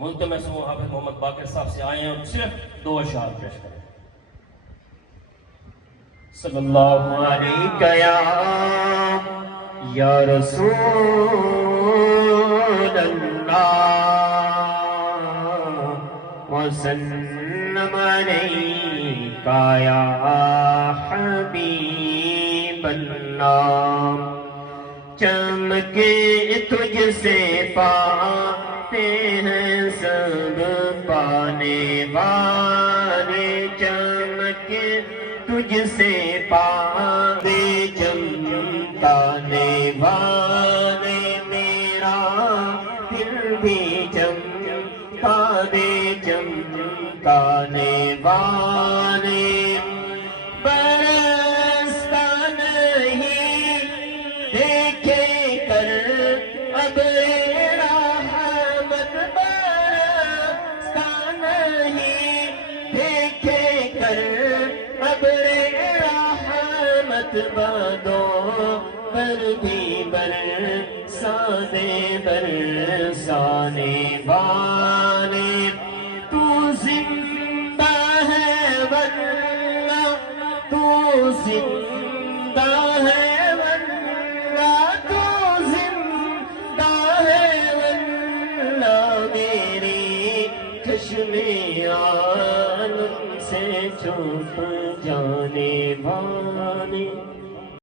ملتمس ہوں حافظ محمد باقر صاحب سے آئے ہیں اور صرف 2 اشعار پیش کریں. صلی اللہ علیہ یا رسول اللہ وسلم علیک یا حبیب اللہ. چمکے تجھ سے پاتے ہیں سب پانے والے. چمکے تجھ سے پاتے چمکانے والے. میرا دل بھی چمکا دے چمکانے والے. برستا نہیں دیکھے کر اب رحمت. برستا نہیں دیکھے کر اب رحمت. بادوں پر بھی برسانے برسانے والے. تو زندہ ہے ورنہ تو زندہ ہے ورنہ تو زندہ ہے ورنہ. میری چشم عالم سے چھپ جانے والے.